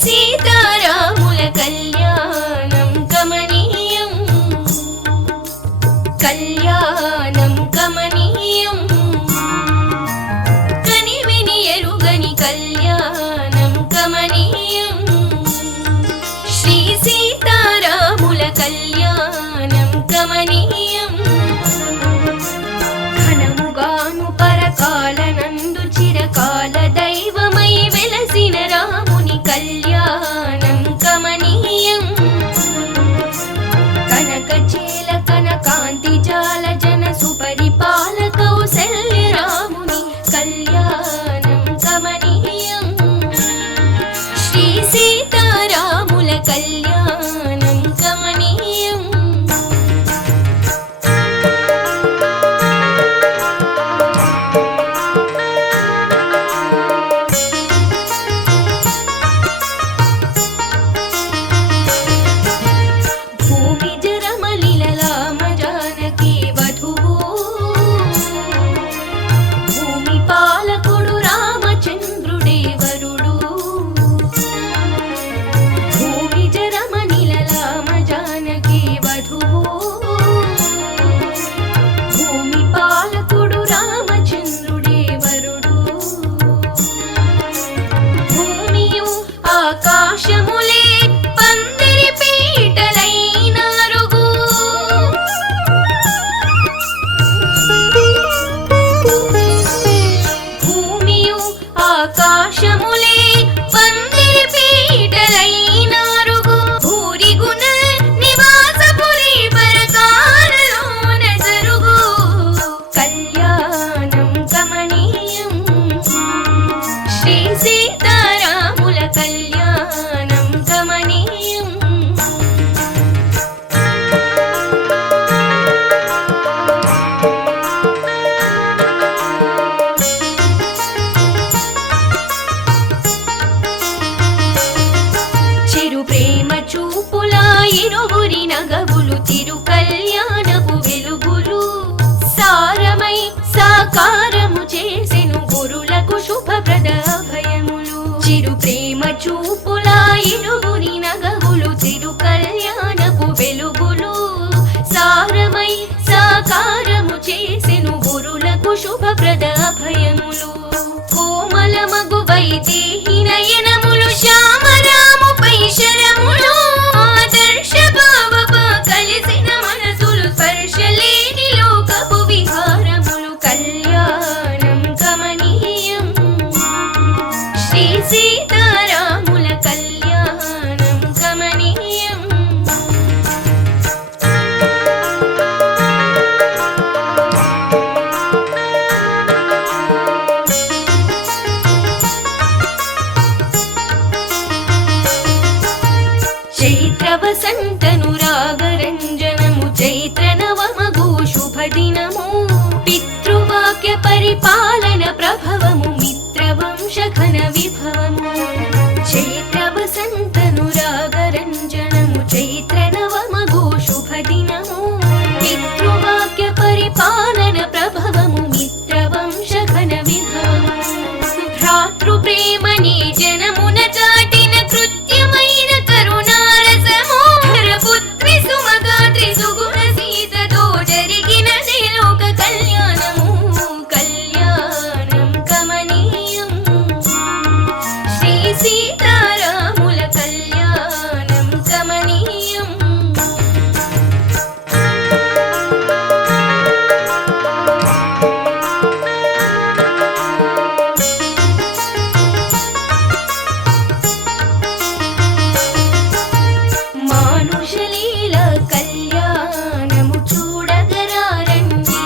సీతారాముల కళ్యాణం కమనీయం కళ్యాణం కమనీయం కనివిని ఎరుగని కళ్యాణం కమనీయం శ్రీ సీతారాముల కళ్యాణం కమనీయం ఘనముగాను పరకాలనందు చిరకాల దైవమై వెలసిన రాముని కళ్యాణం కమనీయం కనకచేల కనకాంతి జాల జన సుపరిపాల కౌసల్య రాముని కళ్యాణం కమనీయం శ్రీ సీతారాముల కళ్యాణం కమనీయం ఆకాశములే పందిరి పీటలైనారుగు భూమియు ఆకాశములే పందిరి పీటలైనారుగు భూరిగుణ నివాసపురి పరకాలలోన జరుగు కళ్యాణం కమనీయం శ్రీ సీతారాముల కళ్యాణం కమనీయం చిరు ప్రేమ చూపుల ఇరువురి నగవులు తిరు కళ్యాణపు వెలుగులు సారమై సాకారము చేసెను గురులకు శుభప్రద భయములు చిరు ప్రేమ చూపుల ఇరువురి నగవులు తిరు కళ్యాణపు వెలుగులు సారమై సాకారము చేసెను గురులకు శుభప్రద భయములు కోమల మగు వైదేహి నయనములు శ్యామరాముపై శరములు ఆదర్శ భావప కలిసిన మనసులు స్పర్శలేని లోకపు విహారములు కళ్యాణం కమనీయం శ్రీ సీతారాముల కళ్యాణం కమనీయం చైత్ర వసంతను రాగరంజనము చైత్ర నవమగు శుభదినము పితృవాక్య పరిపాలన ప్రభవము మిత్రవంశ ఘన విభవము చైత్ర వసంతను రాగరంజనము చైత్ర నవమగు శుభదినము పితృవాక్య పరిపాలన ప్రభవము మిత్రవంశ ఘన విభవము భ్రాతృ ప్రేమని జనమున చాటిన కృత్యమైన కరుణారసము పుత్రి సుమగాత్రి సుగుణ సీతతో జరిగిన లోక కళ్యాణము కళ్యాణం కమనీయం శ్రీ సీతారాముల కళ్యాణం కమనీయం మానుషలీల కళ్యాణము చూడగరారండి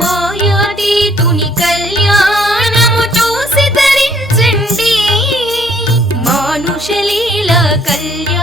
మాయాతీతుని కళ్యాణము చూసి ధరించండి మానుషలీల కళ్యాణ